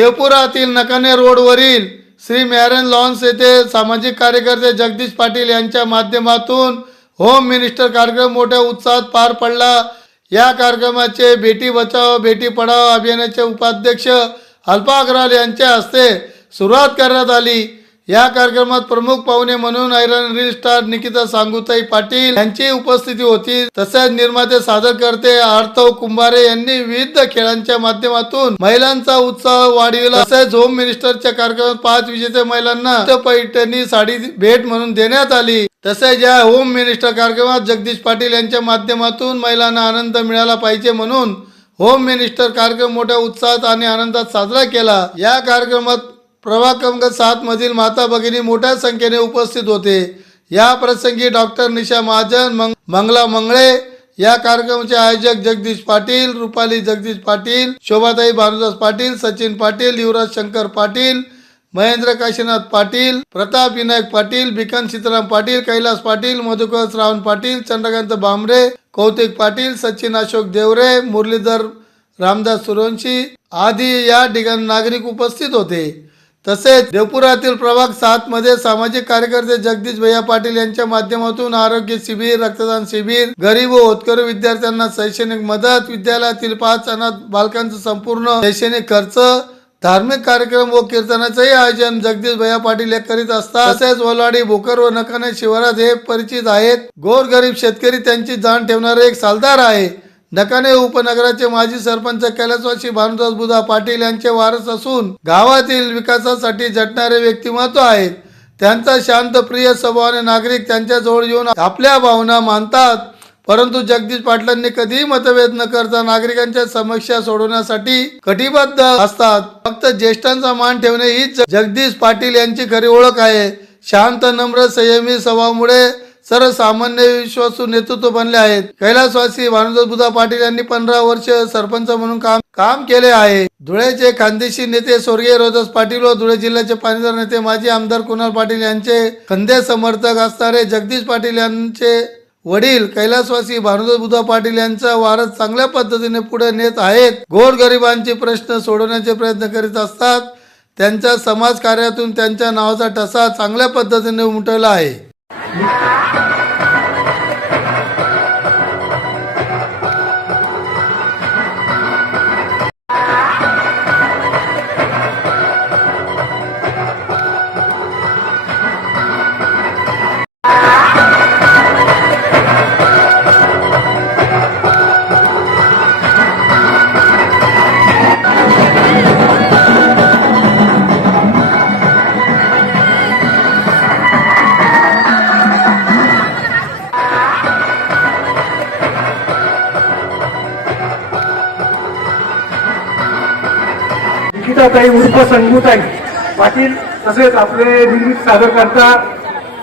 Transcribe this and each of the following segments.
देवपुरातील नकाने रोडवरील श्री मॅरन लॉन्स येथे सामाजिक कार्यकर्ते जगदीश पाटील यांच्या माध्यमातून होम मिनिस्टर कार्यक्रम मोठ्या उत्साहात पार पडला. या कार्यक्रमाचे बेटी बचाव बेटी पढाव अभियानाचे उपाध्यक्ष अल्पा अग्रवाल यांच्या हस्ते सुरुवात करण्यात आली. या कार्यक्रमात प्रमुख पाहुणे म्हणून iron reel star Nikita Sangutai Patil यांची उपस्थिती होती. तसेच निर्माते सादर करते आर्थव कुंभारे यांनी विविध खेळांच्या माध्यमातून महिलांचा उत्साह वाढविला. तसेच होम मिनिस्टरच्या कार्यक्रमात पाच विजेते महिलांना पैठणी साडी भेट म्हणून देण्यात आली. तसेच या होम मिनिस्टर कार्यक्रमात जगदीश पाटील यांच्या माध्यमातून महिलांना आनंद मिळाला पाहिजे म्हणून होम मिनिस्टर कार्यक्रम मोठ्या उत्साहात आणि आनंदात साजरा केला. या कार्यक्रमात प्रभाग क्रमांक सात मधील माता भगिनी मोठ्या संख्येने उपस्थित होते. या प्रसंगी डॉक्टर निशा महाजन मंग मंगला मंगळे या कार्यक्रमाचे आयोजक जगदीश पाटील रुपाली जगदीश पाटील शोभाताई भानुदास पाटील सचिन पाटील युवराज शंकर पाटील महेंद्र काशीनाथ पाटील प्रताप विनायक पाटील बिकन सीताराम पाटील कैलास पाटील मधुकर श्रावण पाटील चंद्रकांत भांबरे कौतिक पाटील सचिन अशोक देवरे मुरलीधर रामदास सुरवंशी आदी या ठिकाणी नागरिक उपस्थित होते. तसेच देवपुरातील प्रभाग सात मध्ये सामाजिक कार्यकर्ते जगदीश भैया पाटील यांच्या माध्यमातून आरोग्य शिबिर रक्तदान शिबिर गरीब व होतकरू विद्यार्थ्यांना शैक्षणिक मदत विद्यालयातील पाच अनाथ बालकांचं संपूर्ण शैक्षणिक खर्च धार्मिक कार्यक्रम व कीर्तनाचंही आयोजन जगदीश भैया पाटील हे करीत असतात. तसेच वलवाडी भोकर व नकाने शिवारात हे परिचित आहेत. गोरगरीब शेतकरी त्यांची जाण ठेवणारे एक सालदार आहे. नकाने उपनगराचे माजी सरपंच कैलासवासी भानुदास बुधा पाटील यांचे वारस असून गावातील विकासासाठी झटणारे व्यक्तिमत्व आहेत. त्यांचा शांत प्रिय स्वभावाने नागरिक त्यांच्याजवळ येऊन आपल्या भावना मानतात. परंतु जगदीश पाटलांनी कधीही मतभेद न करता नागरिकांच्या समस्या सोडवण्यासाठी कटिबद्ध असतात. फक्त ज्येष्ठांचा मान ठेवणे हीच जगदीश पाटील यांची खरी ओळख आहे. शांत नम्र संयमी स्वभावामुळे सर्वसामान्य विश्वासू नेतृत्व बनले आहेत. कैलासवासी भानुदास बुधा पाटील यांनी पंधरा वर्ष सरपंच म्हणून काम काम केले आहे. धुळ्याचे खानदेशी नेते स्वर्गीय रोजस पाटील व धुळे जिल्ह्याचे पाणीदार नेते माजी आमदार कुणाल पाटील यांचे खंदे समर्थक असणारे जगदीश पाटील यांचे वडील कैलासवासी भानुदास बुधा पाटील यांचा वारस चांगल्या पद्धतीने पुढे नेत आहेत. गोरगरिबांचे प्रश्न सोडवण्याचे प्रयत्न करीत असतात. त्यांच्या समाज कार्यातून त्यांच्या नावाचा ठसा चांगल्या पद्धतीने उमटवला आहे. निकिताताई उर्फ संगूताई पाटील तसेच आपले निर्मित सादरकर्ता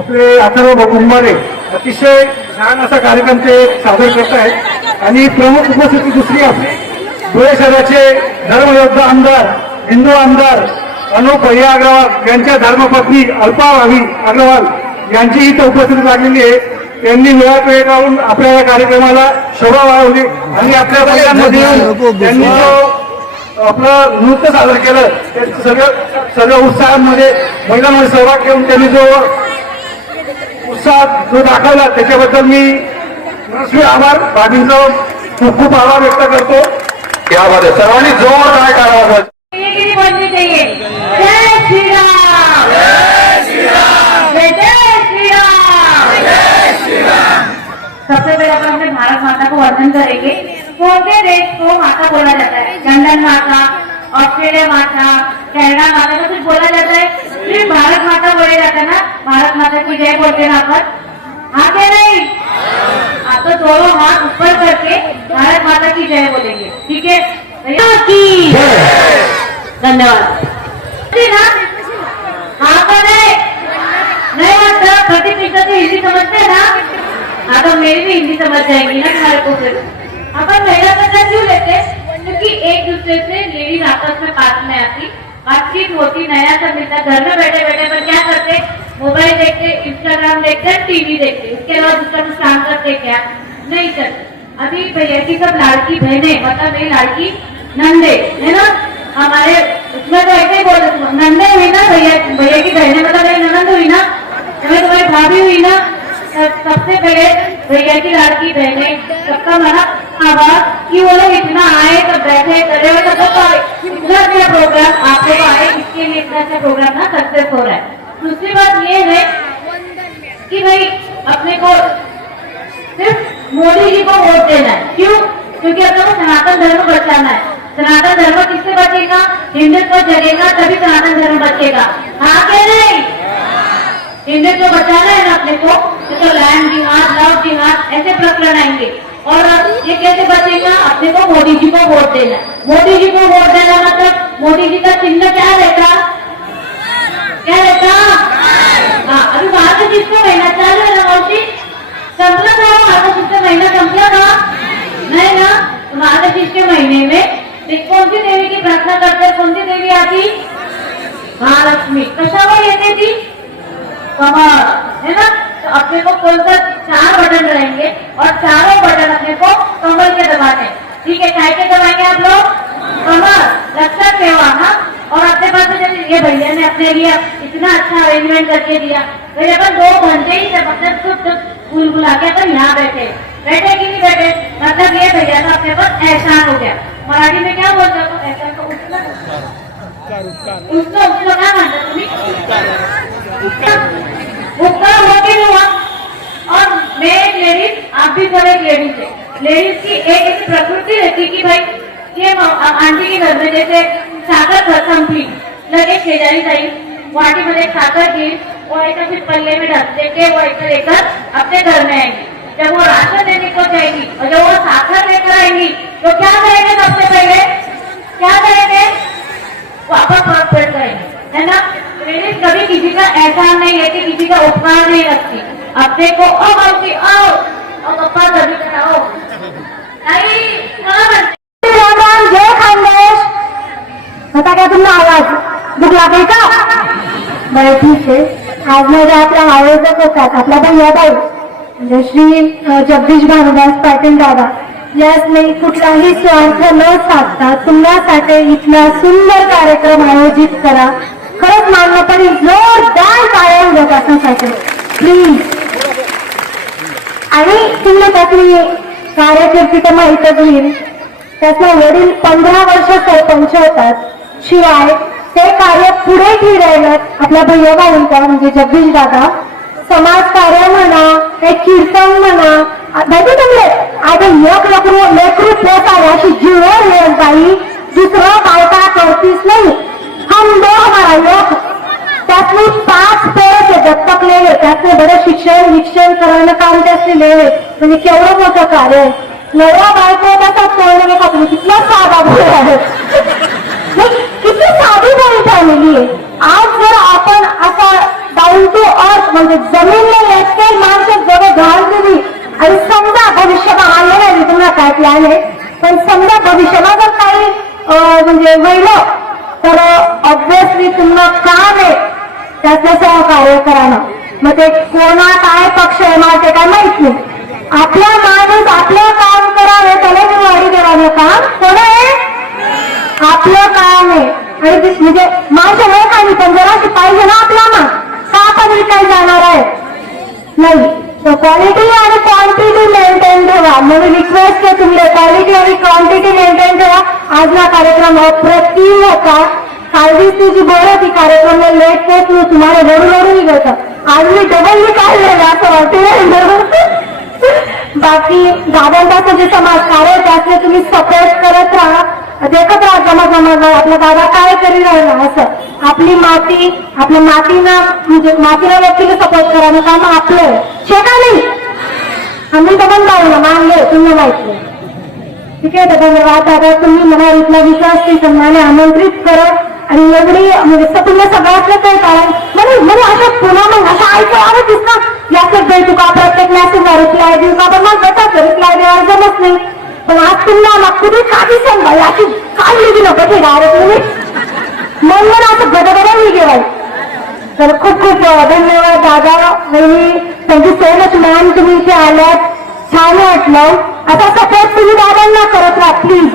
आपले अथर्व कुंभारे अतिशय छान असा कार्यक्रम ते सादर करत आहेत आणि प्रमुख उपस्थिती दुसरी आपली धुळे शहराचे धर्मयोद्धा आमदार हिंदू आमदार अनुप भैया अग्रवाल यांच्या धर्मपत्नी अल्पा भावी अग्रवाल यांची इथं उपस्थिती लागलेली आहे. त्यांनी वेळात वेळ काढून आपल्या या कार्यक्रमाला शोभा वाढवली. आणि आपल्या त्यांनी जो आपलं नृत्य सादर केलं ते सगळं सगळ्या उत्साहामध्ये महिलांमध्ये सहभाग घेऊन त्यांनी जो उत्साह जो दाखवला त्याच्याबद्दल मी मनस्वी आभार. बाबींचं खूप खूप आभार व्यक्त करतो. यामध्ये सर्वांनी जोर काय करावा ये किती बोलनी चाहिए जय श्री राम जय श्री राम जय जय श्री राम सबसे पहले अपन अपने भारत माता को वंदन करेंगे. से देश को माता बोला जाता है। लंदन माता, ऑस्ट्रेलिया माता, कैनेडा माता का कुछ बोला जाता है। सिर्फ़ भारत माता बोले जाता है ना, भारत माता की जय बोलते हैं अपन हाँ क्या नहीं? आप तो दोनों हाथ ऊपर करके भारत माता की जय बोलेंगे। ठीक है? धन्यवाद। है हाँ पर है नहीं मतलब हिंदी समझते हैं ना। हाँ तो मेरी भी हिंदी समझ जाएगी ना तुम्हारे को अपन महिला कथा क्यों लेते? क्योंकि एक दूसरे से लेडीज़ आपस में बात में आती. बातचीत होती, नया सब मिलता घर में बैठे बैठे पर क्या करते? मोबाइल देखते इंस्टाग्राम देखते टीवी देखते. इसके अलावा दूसरा कुछ काम करते क्या? नहीं करते. अभी भैया की सब लाड़की बहने मतलब मेरी लाड़की नंदे, है ना? हमारे उसमें तो ऐसे ही बोल नंदे हुई ना भैया भैया की बहने मतलब मेरी ननंद हुई ना? मैं तुम्हारी भाभी हुई ना? सबसे पहले भैया की लाड़की बहने सबका मना आवाज़ कि लोग इतना आए सब बैठे, करे सब इतना अच्छा प्रोग्राम आप लोग आए, इसके लिए इतना अच्छा प्रोग्राम ना सक्सेस हो रहा है। दूसरी बात ये है कि भाई, अपने को सिर्फ़ मोदी जी को वोट देना है। क्यों? क्योंकि अपने को सनातन धर्म बचाना है। सनातन धर्म किससे बचेगा? हिंदुत्व जगेगा, तभी सनातन धर्म बचेगा। हाँ क्या नहीं? हिंदुत्व बचाना है ना अपने को? तो लैंड जिहाद लव जिहाद ऐसे प्रकरण आएँगे। और ये कैसे बचेगा? अपने को मोदी जी को वोट देना मोदी जी को वोट देना मतलब मोदी जी का चिन्ह क्या रहता? क्या रहता? हाँ अभी मार्च किसको महीना चालू है ना मौसी संपला था मार्च किसका महीना संपला था नहीं ना? तो मार्च के महीने में? ते कौन सी देवी की प्रार्थना करते हैं? कौन सी देवी आती? महालक्ष्मी। कशावर येते ती कमर है ना? तो अपने को कौन सा चार बटन रहेंगे और चारों बटन अपने को कमर के दबाने। ठीक है काय के दबाएँगे आप लोग? कमर लक्षण सेवा हाँ और अपने पास जब ये भैया ने अपने लिए इतना अच्छा अरेंजमेंट करके दिया। तो अपन दो घंटे ही से मतलब खुद फूल बुला के अपन यहाँ बैठे। बैठे कि नहीं बैठे? मतलब ये भैया का अपने पास एहसान हो गया। मराठी में क्या बोलते हो एहसान को उठना उसको उसको क्या मानते तुम्ही? उपकार होके नहीं हुआ और मैं एक लेडीज़ आप भी सब एक लेडीज़ है। लेडीज़ की एक ऐसी प्रकृति रहती कि भाई, ये आंटी के घर में जैसे साखर ख- संपली, लगे शेजारी जाई वाटीमध्ये साखर घेईल वो ऐसा फिर पल्ले में ढक देके वो ऐसा लेकर अपने घर में आएँगी। जब वो राशन देने को जाएगी और जब वो साखर लेकर आएँगी तो क्या करेंगे सबसे पहले? क्या करेंगे? वापस परतफेड़ करेंगे। है ना? लेडीज़ कभी किसी का एहसान नहीं लेती किसी का उपकार नहीं रखती। अपने को मौसी आओ और पप्पा सभी कराओ आई मला म्हणते जय खानदेश. होता क्या तुमने आवाज? भूक लागेल का? बरं ठीक आहे. आज माझ्या आपल्या आयोजक होतात आपल्या भैयाबाई म्हणजे श्री जगदीश भानुदास पाटील दादा. यासने कुठलाही स्वार्थ न साधता तुमच्यासाठी इथला सुंदर कार्यक्रम आयोजित करा. खरंच मानलं तरी जोरदार टाळ्या उद्यापासूनसाठी प्लीज आणि तुम्हाला त्यातली कार्यकर्ती तर माहीतच होईल त्यातला वडील पंधरा वर्ष सरपंच होतात. शिवाय ते कार्य पुढे ठेवायलात आपल्या भैया भाऊंचा म्हणजे जगदीश दादा समाज कार्य म्हणा काही कीर्तन म्हणा माहिती तुम्ही आता एक लेकरू लेकरू पोट आहे अशी जीवर येत बाई दुसरं बायका करतीच नाही. हम दो हमारा एक त्यातले पाच पेर ते दत्तक त्यातले बरं शिक्षण विक्षण करणं काम त्यातले लिहिले म्हणजे केवढं मोठं कार्य आहे. नवरा बायको त्याचा तोंड कापली कितला साधा बोल आहे. किती साधी बोल फॅमिली आहे. आज जर आपण असा डाऊन टू अर्थ म्हणजे जमीनला येते माणसं जवळ घाल दिली आणि समजा भविष्यात आले नाही तुम्हाला काय प्लॅन आहे? पण समजा भविष्याला जर काही अं, म्हणजे वैलं तर ऑब्विसली तुम्हाला काम आहे. त्याचं सहकार्य करावं मग ते कोणा काय पक्ष आहे मला ते काय माहीत नाही. आपला माणूस आपलं काम करावे त्याला निवाडी देवानं काम कोण आहे? आपलं काम आहे. आणि म्हणजे माझ्या काय काही पण जरा पाहिजे ना आपला मा का आपण विकाय जाणार आहे? नाही. तर क्वालिटी आणि क्वांटिटी मेंटेन ठेवा. म्हणून रिक्वेस्ट आहे तुमले क्वालिटी आणि क्वांटिटी मेंटेन ठेवा. आजला कार्यक्रम अप्रतिम होता काल दिवशी जी बोलत होती कार्यक्रम में लेट पोहोचलो तुम्हाला रडू रडू निघायचं आज मी डबल मी काढलेलं असं वाटते बाकी दादांचा जे समाज कार्य त्यातले तुम्ही सपोर्ट करत राहा. देखत राहा जमा जमा आपला दादा काय करी राहिला असं. आपली माती आपल्या मातीना म्हणजे मातीला व्यक्तीला सपोर्ट करा ना काम आपलं आहे. नाही. आम्ही तर लावलं मानले तुम्ही माहिती ठीक आहे धन्यवाद दादा. तुम्ही मला इथला विश्वास ती सन्माने आमंत्रित करत आणि एवढी म्हणजे स- तुम्ही सगळ्यातलं काय कारण म्हणून म्हणून अशा पुन्हा मग अशा ऐकू आवडतीस ना याचं काही तुका प्रत्येक मॅसेज रिप्लाय देऊ का पण मग बसायचं रिप्लाय द्यायला जमत नाही. पण आज तुम्हाला कुठे खाली सांगा याची लिहिली नको ते डायरेक्ट तुम्ही मन असं गडबडा मी घेवाय तर खूप खूप धन्यवाद दादा वहिनी. थँक्यू सो मच मॅम तुम्ही इथे आल्यात. छान वाटलं. आता सपोर्ट तुम्ही दादांना करत राहा प्लीज